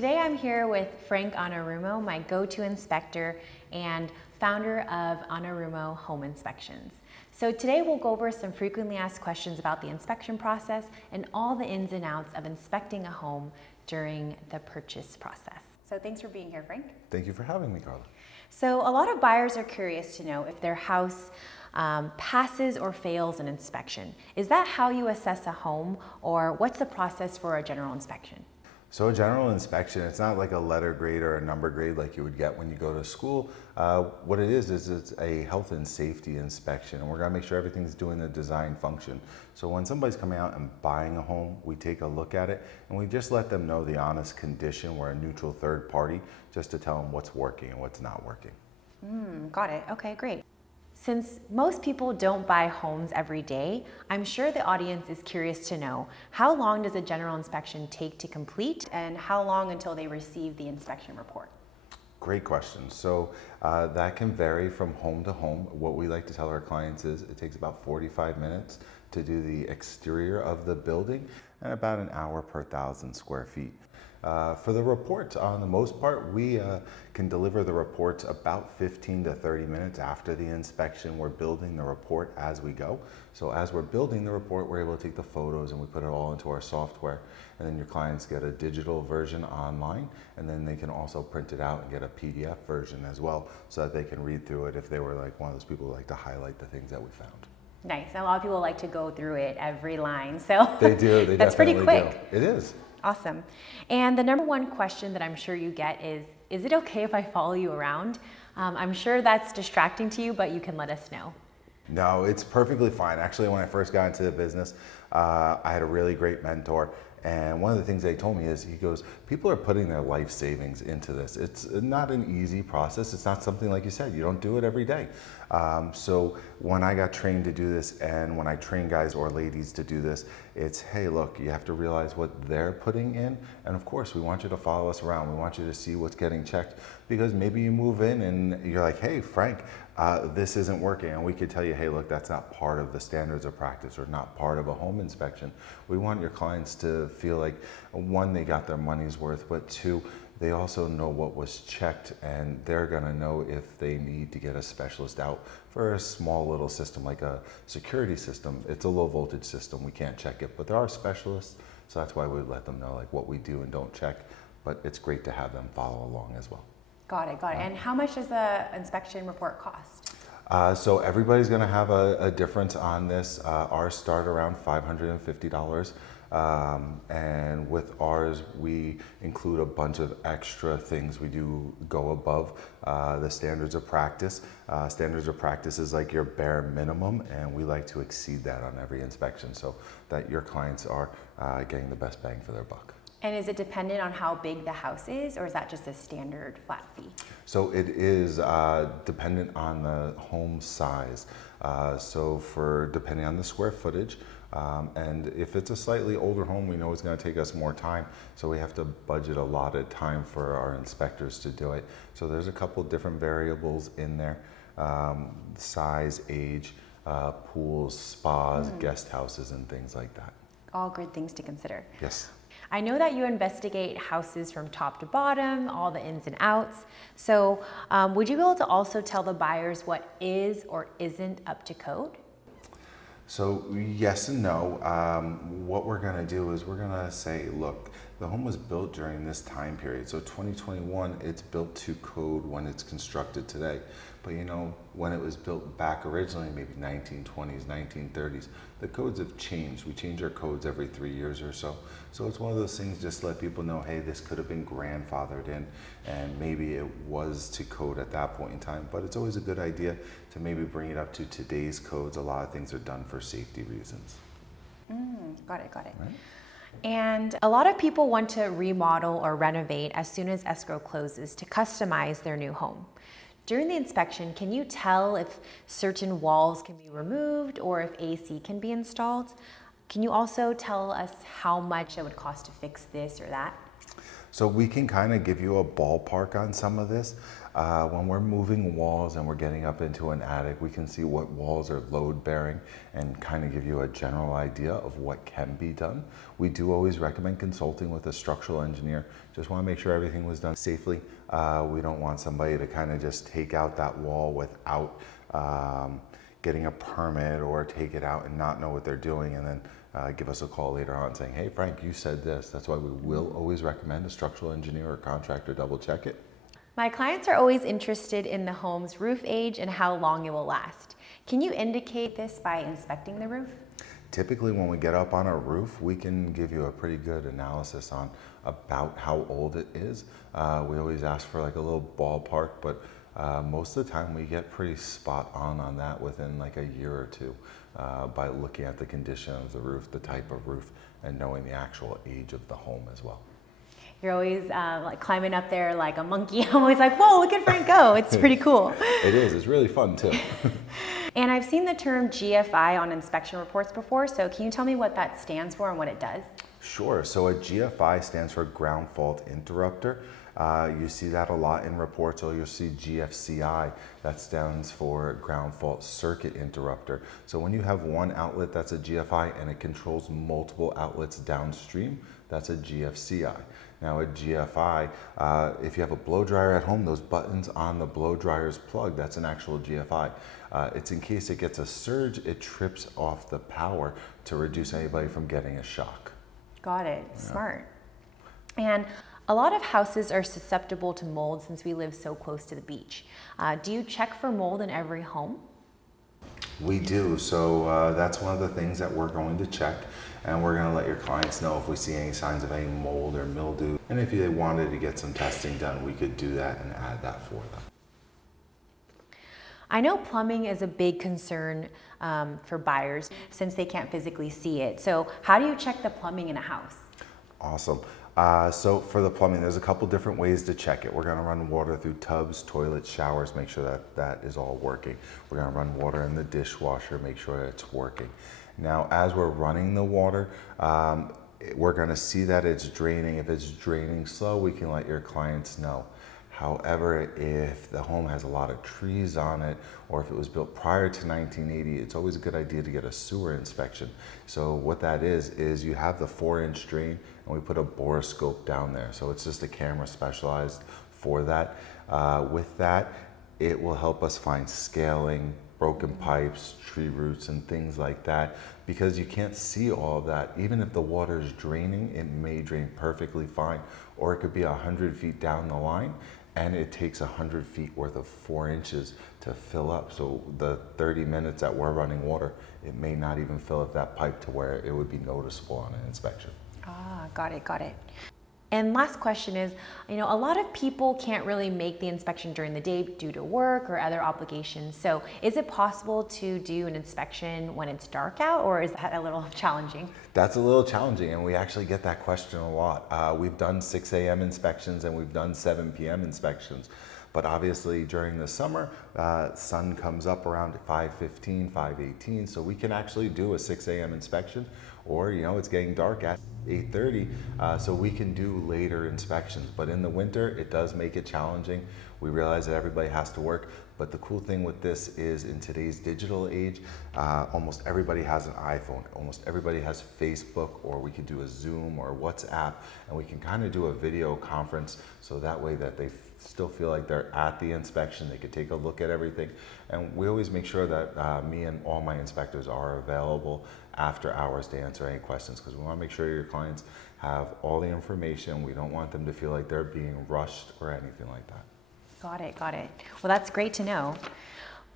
Today I'm here with Frank Anarumo, my go-to inspector and founder of Anarumo Home Inspections. So today we'll go over some frequently asked questions about the inspection process and all the ins and outs of inspecting a home during the purchase process. So thanks for being here, Frank. Thank you for having me, Carla. So a lot of buyers are curious to know if their house passes or fails an inspection. Is that how you assess a home, or what's the process for a general inspection? So a general inspection, it's not like a letter grade or a number grade like you would get when you go to school. What it is it's a health and safety inspection, and we're gonna make sure everything's doing the design function. So when somebody's coming out and buying a home, we take a look at it and we just let them know the honest condition. We're a neutral third party just to tell them what's working and what's not working. Got it. Okay, great. Since most people don't buy homes every day, I'm sure the audience is curious to know, how long does a general inspection take to complete, and how long until they receive the inspection report? Great question. So that can vary from home to home. What we like to tell our clients is it takes about 45 minutes to do the exterior of the building and about an hour per 1,000 square feet. For the reports, on the most part, we can deliver the reports about 15 to 30 minutes after the inspection. We're building the report as we go. So as we're building the report, we're able to take the photos and we put it all into our software. And then your clients get a digital version online, and then they can also print it out and get a PDF version as well, so that they can read through it if they were like one of those people who like to highlight the things that we found. Nice. A lot of people like to go through it every line, so They do. They that's pretty quick. Do. It is. Awesome. And the number one question that I'm sure you get is it okay if I follow you around? I'm sure that's distracting to you, but you can let us know. No, it's perfectly fine. Actually, when I first got into the business, I had a really great mentor. And one of the things they told me is, he goes, people are putting their life savings into this. It's not an easy process. It's not something, like you said, you don't do it every day. So when I got trained to do this, and when I train guys or ladies to do this, it's, hey, look, you have to realize what they're putting in. And of course, we want you to follow us around. We want you to see what's getting checked, because maybe you move in and you're like, hey, Frank, this isn't working. And we could tell you, hey, look, that's not part of the standards of practice or not part of a home inspection. We want your clients to feel like, one, they got their money's worth, but two, they also know what was checked, and they're gonna know if they need to get a specialist out for a small little system like a security system. It's a low voltage system, we can't check it, but there are specialists, so that's why we let them know like what we do and don't check, but it's great to have them follow along as well. Got it. And how much does the inspection report cost? So everybody's going to have a difference on this. Ours start around $550. And with ours, we include a bunch of extra things. We do go above the standards of practice. Standards of practice is like your bare minimum, and we like to exceed that on every inspection so that your clients are getting the best bang for their buck. And is it dependent on how big the house is, or is that just a standard flat fee? So it is dependent on the home size. So for depending on the square footage, and if it's a slightly older home, we know it's going to take us more time. So we have to budget a lot of time for our inspectors to do it. So there's a couple different variables in there: size, age, pools, spas, guest houses, and things like that. All good things to consider. Yes. I know that you investigate houses from top to bottom, all the ins and outs. So would you be able to also tell the buyers what is or isn't up to code? So yes and no. What we're gonna do is we're gonna say, look, the home was built during this time period. So 2021, it's built to code when it's constructed today. But you know, when it was built back originally, maybe 1920s, 1930s, the codes have changed. We change our codes every 3 years or so. So it's one of those things, just to let people know, hey, this could have been grandfathered in, and maybe it was to code at that point in time. But it's always a good idea to maybe bring it up to today's codes. A lot of things are done for safety reasons. Got it. Right? And a lot of people want to remodel or renovate as soon as escrow closes to customize their new home. During the inspection, can you tell if certain walls can be removed or if AC can be installed? Can you also tell us how much it would cost to fix this or that? So we can kind of give you a ballpark on some of this. When we're moving walls and we're getting up into an attic, we can see what walls are load bearing and kind of give you a general idea of what can be done. We do always recommend consulting with a structural engineer. Just want to make sure everything was done safely. We don't want somebody to kind of just take out that wall without getting a permit, or take it out and not know what they're doing and then give us a call later on saying, hey Frank, you said this. That's why we will always recommend a structural engineer or contractor double check it. My clients are always interested in the home's roof age and how long it will last. Can you indicate this by inspecting the roof? Typically when we get up on a roof, we can give you a pretty good analysis on about how old it is. We always ask for like a little ballpark, but most of the time we get pretty spot on that within like a year or two by looking at the condition of the roof, the type of roof, and knowing the actual age of the home as well. You're always like climbing up there like a monkey. I'm always like, whoa, look at Frank go. It's pretty cool. It is. It's really fun too. And I've seen the term GFI on inspection reports before, so can you tell me what that stands for and what it does? Sure. So a GFI stands for ground fault interrupter. You see that a lot in reports, or you'll see GFCI, that stands for ground fault circuit interrupter. So when you have one outlet that's a GFI and it controls multiple outlets downstream, that's a GFCI. Now a GFI, if you have a blow dryer at home, those buttons on the blow dryer's plug, that's an actual GFI. It's in case it gets a surge, it trips off the power to reduce anybody from getting a shock. Got it. Smart. And a lot of houses are susceptible to mold since we live so close to the beach. Do you check for mold in every home? We do. So that's one of the things that we're going to check, and we're going to let your clients know if we see any signs of any mold or mildew. And if they wanted to get some testing done, we could do that and add that for them. I know plumbing is a big concern for buyers since they can't physically see it. So how do you check the plumbing in a house? Awesome. So for the plumbing, there's a couple different ways to check it. We're going to run water through tubs, toilets, showers, make sure that that is all working. We're going to run water in the dishwasher, make sure that it's working. Now, as we're running the water, we're going to see that it's draining. If it's draining slow, we can let your clients know. However, if the home has a lot of trees on it, or if it was built prior to 1980, it's always a good idea to get a sewer inspection. So what that is you have the 4-inch drain and we put a borescope down there. So it's just a camera specialized for that. With that, it will help us find scaling, broken pipes, tree roots, and things like that, because you can't see all of that. Even if the water is draining, it may drain perfectly fine, or it could be 100 feet down the line and it takes 100 feet worth of 4 inches to fill up. So the 30 minutes that we're running water, it may not even fill up that pipe to where it would be noticeable on an inspection. Ah, got it, got it. And last question is, a lot of people can't really make the inspection during the day due to work or other obligations. So is it possible to do an inspection when it's dark out, or is that a little challenging? That's a little challenging, and we actually get that question a lot. We've done 6 a.m. inspections and we've done 7 p.m. inspections. But obviously during the summer, sun comes up around 5:15, 5:18, so we can actually do a 6 a.m. inspection, or it's getting dark at 8:30, so we can do later inspections. But in the winter, it does make it challenging. We realize that everybody has to work, but the cool thing with this is in today's digital age, almost everybody has an iPhone, almost everybody has Facebook, or we could do a Zoom or WhatsApp, and we can kind of do a video conference, so that way that they still feel like they're at the inspection, they could take a look at everything. And we always make sure that me and all my inspectors are available after hours to answer any questions, because we want to make sure your clients have all the information. We don't want them to feel like they're being rushed or anything like that. Got it, got it. Well, that's great to know.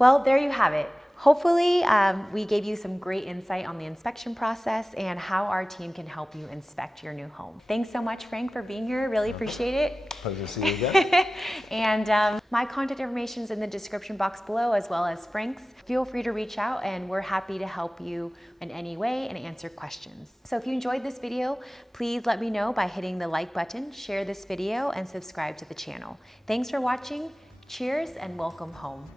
Well, there you have it. Hopefully, we gave you some great insight on the inspection process and how our team can help you inspect your new home. Thanks so much, Frank, for being here. Really appreciate it. Pleasure to see you again. And my contact information is in the description box below, as well as Frank's. Feel free to reach out, and we're happy to help you in any way and answer questions. So if you enjoyed this video, please let me know by hitting the like button, share this video, and subscribe to the channel. Thanks for watching. Cheers and welcome home.